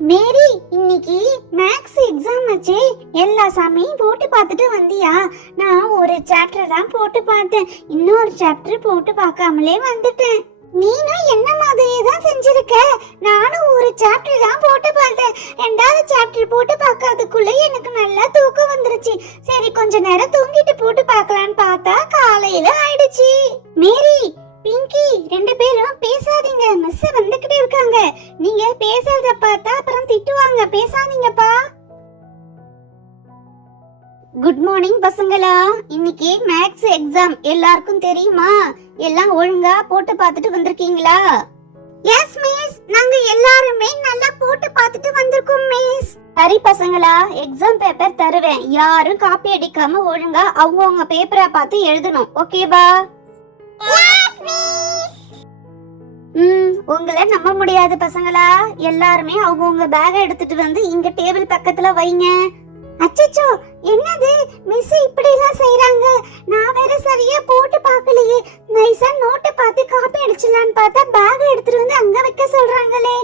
மேரி, இன்னைக்கு maths exam ஆச்சே. எல்லா சமையும் போட்டு பார்த்துட்டு வந்தியா? நான் ஒரு சாப்டர் தான் போட்டு பார்த்தேன், இன்னொரு சாப்டர் போட்டு பார்க்காமலே வந்துட்டேன். நீனும் என்ன மாதிரியே தான் செஞ்சிருக்க. நானும் ஒரு சாப்டர் தான் போட்டு பார்த்தேன். ரெண்டாவது சாப்டர் போட்டு பார்க்கறதுக்குள்ள எனக்கு நல்லா தூக்கம் வந்துருச்சு. சரி கொஞ்ச நேரம் தூங்கிட்டு போட்டு பார்க்கலான்னு பார்த்தா காலையில ஆயிடுச்சு. மேரி, பிங்கி, ரெண்டு பேரும் பேசாதீங்க. மிஸ் வந்துகிட்டே இருக்காங்க. நீங்க பேசுறத பார்த்தா அப்புறம் திட்டுவாங்க. பேசாதீங்கப்பா. குட் மார்னிங் பசங்களா. இன்னைக்கு மேக்ஸ் எக்ஸாம் எல்லாருக்கும் தெரியுமா? எல்லாம் ஒழுங்கா போட்டு பார்த்துட்டு வந்திருக்கீங்களா? எஸ் மிஸ், நாங்க எல்லாரும் நல்லா போட்டு பார்த்துட்டு வந்திருக்கோம் மிஸ். சரி பசங்களா, எக்ஸாம் பேப்பர் தருவேன். யாரும் காப்பி அடிக்காம ஒழுங்கா அவங்கவங்க பேப்பரை பார்த்து எழுதணும். ஓகேவா? உங்களை நம்ப முடியாது பசங்களா. எல்லாருமே அவங்கவுங்க பேக எடுத்துட்டு வந்து இங்க டேபிள் பக்கத்துல வைங்க. அச்சச்சோ, என்னது மிஸ் இப்படி எல்லாம் செய்றாங்க? நான் வேற சரியா போட்டு பார்க்கலையே. நைஸா நோட்டை பார்த்து காப்பி அடிச்சலான்னு பார்த்தா பேக் எடுத்துட்டு வந்து அங்க வைக்க சொல்றாங்களே.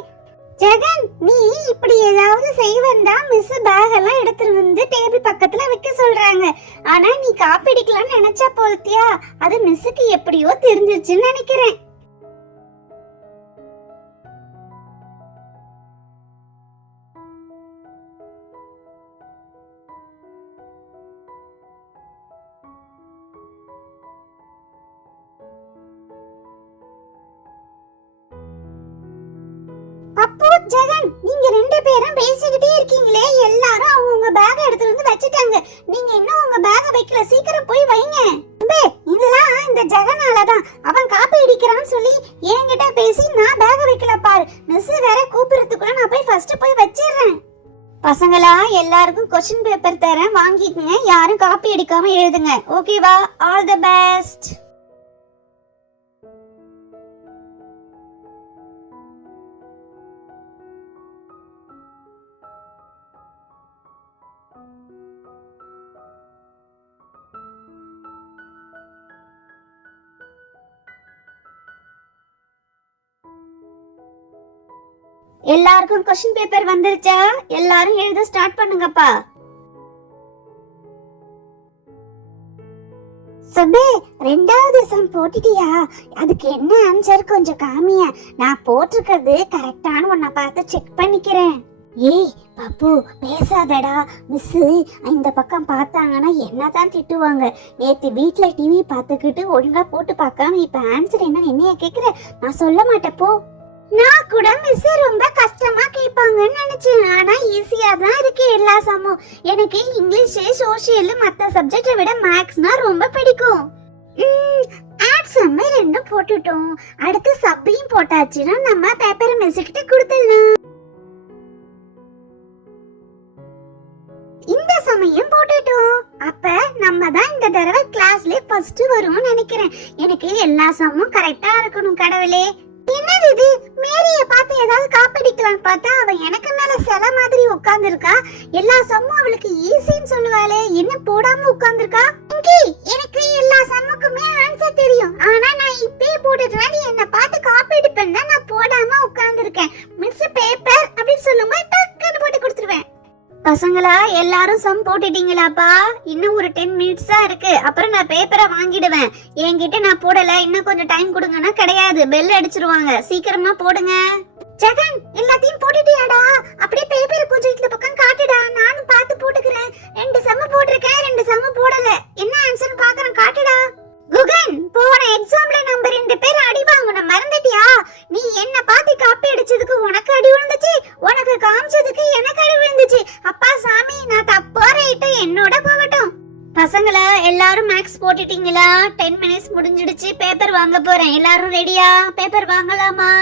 ஜெகன், நீ இப்படி ஏதாவது செய்வந்தா மிஸ் பேக் எல்லாம் எடுத்துட்டு வந்து டேபிள் பக்கத்துல வைக்க சொல்றாங்க. ஆனா நீ காப்பி அடிக்கலாம்னு நினைச்சா போலத்தியா? அது மிஸ்ஸுக்கு எப்படியோ தெரிஞ்சிருச்சுன்னு நினைக்கிறேன். அப்போ ஜெகன், நீங்க ரெண்டு பேரும் பேசிக்கிட்டே இருக்கீங்களே. எல்லாரும் அவங்க பேக் எடுத்து வந்து வச்சிட்டாங்க. நீங்க இன்னும் உங்க பேக் வைக்கல. சீக்கிரம் போய் வைங்க. இதெல்லாம் இந்த ஜெகனால தான். அவன் காப்பி அடிக்கிறான்னு சொல்லி என்கிட்ட பேசி நான் பேக் வைக்கல பாரு. மிஸ் வேற கூப்பிடுறதுக்குள்ள நான் போய் ஃபர்ஸ்ட் போய் வச்சிடுறேன். பசங்களா, எல்லாருக்கும் क्वेश्चन பேப்பர் தரேன், வாங்கிக்கங்க. யாரும் காப்பி அடிக்காம எழுதுங்க. ஓகேவா? All the best. எல்லாருக்கும் क्वेश्चन பேப்பர் வந்துருச்சா? எல்லாரும் எழுத ஸ்டார்ட் பண்ணுங்கப்பா. சுபே, ரெண்டாவது சம் போட்டுட்டியா? அதுக்கு என்ன ஆன்சர் கொஞ்சம் காமியா. நான் போட்டிருக்கிறது கரெக்டான ஒன்ன பார்த்து செக் பண்ணிக்கிறேன். ஏய் பாப்பு, பேசாதடா. மிஸ் இந்த பக்கம் பார்த்தாங்கன்னா என்னதான் திட்டுவாங்க. நேத்து வீட்ல டிவி பார்த்துக்கிட்டு ஒழுங்கா போட்டு பார்க்காம இப்ப ஆன்சர் என்ன என்னைய கேக்குற? நான் சொல்ல மாட்டேன் போ. நான் கூட மிஸ் ரொம்ப கஷ்டமா கேட்பாங்கன்னு நினைச்சேன். ஆனா ஈஸியா தான் இருக்கு எல்லா சம்மும். எனக்கு இங்கிலீஷ், சோஷியல், மத்த சப்ஜெக்ட்டை விட மேக்ஸ்னா ரொம்ப பிடிக்கும். ஆட் சம் ரெண்டும் போட்டுட்டோம். அடுத்து சப்பையும் போட்டாச்சுன்னா நம்ம பேப்பரை மிஸ் கிட்ட கொடுத்துடலாம். இந்த சமயம் போட்டுட்டோம். அப்ப நம்ம தான் இந்த தடவை கிளாஸ்ல ஃபர்ஸ்ட் வரும்னு நினைக்கிறேன். எனக்கு எல்லா சம்மும் கரெக்டா இருக்கணும் கடவுளே. என்னது இது? மேரிய பார்த்து ஏதாவது காப்பிடிக்கலாம்னு பார்த்தா அவ எனக்கு மேல சில மாதிரி உட்கார்ந்துருக்கா. எல்லா சம்மும் அவளுக்கு ஈஸின்னு சொல்லுவாளே, என்ன போடாம உட்கார்ந்துருக்கா? எனக்கு எல்லா சம்முக்குமே ஆன்சர் தெரியும். ஆனா நான் இப்பே போட்டுட்டேன். நீ என்ன பார்த்து காப்பி அடிப்பேன்னா நான் போடாம உட்கார்ந்துருக்கேன். மிஸ் பேப்பர் அப்படின்னு சொல்லும்போது டக்குன்னு போட்டு கொடுத்துருவேன். பசங்களா, எல்லாரும் சம் போட்டுட்டீங்களாப்பா? இன்னும் ஒரு 10 மினிட்ஸ் தான் இருக்கு. அப்புறம் நான் பேப்பரை வாங்கிடுவேன். என்கிட்ட நான் போடல, இன்னும் கொஞ்சம் டைம் கொடுங்கன்னா கிடையாது, பெல் அடிச்சிருவாங்க. சீக்கிரமா போடுங்க. ஜெகன், எல்லாத்தையும் போட்டுட்டியாடா? அப்படியே பேப்பர் கொஞ்சம் இந்த பக்கம் காட்டுடா, நானும் பார்த்து போட்டுக்கிறேன். 2 சம் போட்டிருக்கேன், 2 சம் போடல. என்ன ஆன்சர் பாக்குறேன், காட்டுடா. குகன், போன எக்ஸாம்ல நம்ம 2 பேர் அடி வாங்கணும், மறந்துட்டியா? நீ என்ன பார்த்து காப்பி அடிச்சதுக்கு உனக்கு அடி விழுந்துச்சு, உனக்கு காமிச்சதுக்கு எனக்கு அடி விழுந்துச்சு. அப்பா சாமி, நான் தப்பா ரைட்டு என்னோட போகட்டும். பசங்களா, எல்லாரும் மேக்ஸ் போட்டுட்டீங்களா? 10 மினிட்ஸ் முடிஞ்சிடுச்சு. பேப்பர் வாங்க போறேன். எல்லாரும் ரெடியா? பேப்பர் வாங்கலாமா?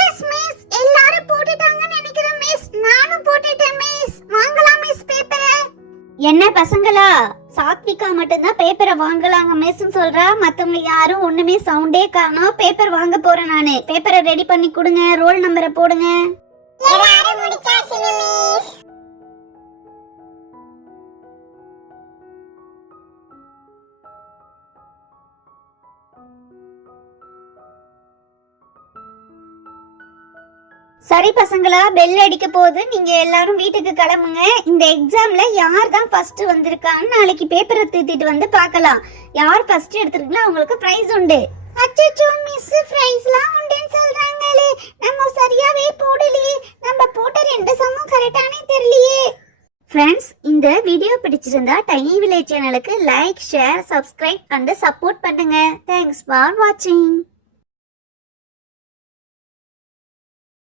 எஸ் மிஸ், எல்லாரும் போட்டுட்டாங்கன்னு நினைக்கிறேன் மிஸ். நானும் போட்டுட்டேன் மிஸ். வாங்கலாம் மிஸ் பேப்பரை. என்ன பசங்களா, சாத்விகா மட்டும்தான் பேப்பரை வாங்கலாங்க மிஸ்ன்னு சொல்றா. மத்தவங்க யாரும் ஒண்ணுமே சவுண்டே காணோம். பேப்பர் வாங்க போறேன் நானு. பேப்பரை ரெடி பண்ணி கொடுங்க, ரோல் நம்பரை போடுங்க. எல்லாரும் முடிச்சாச்சு மிஸ். சரி பசங்களா, பெல் அடிக்க போகுது. நீங்க எல்லாரும் வீட்டுக்கு கிளம்புங்க. இந்த எக்ஸாம்ல யார் தான் ஃபர்ஸ்ட் வந்திருக்கான்னு நாளைக்கு பேப்பரை தூத்திட்டு வந்து பார்க்கலாம். யார் ஃபர்ஸ்ட் எடுத்துருக்கீங்களோ அவங்களுக்கு பிரைஸ் உண்டு. அச்சச்சோ மிஸ், பிரைஸ்லாம் உண்டுன்னு சொல்றாங்களே, நம்ம சரியாவே போடலையே. நம்ம போட்ட 2 சம்மும் கரெக்டானே தெரியலையே. ஃப்ரெண்ட்ஸ், இந்த வீடியோ பிடிச்சிருந்தா டைனி வில்லேஜ் சேனலுக்கு like, share, subscribe and support பண்ணுங்க. தேங்க்ஸ் ஃபார் வாட்சிங்.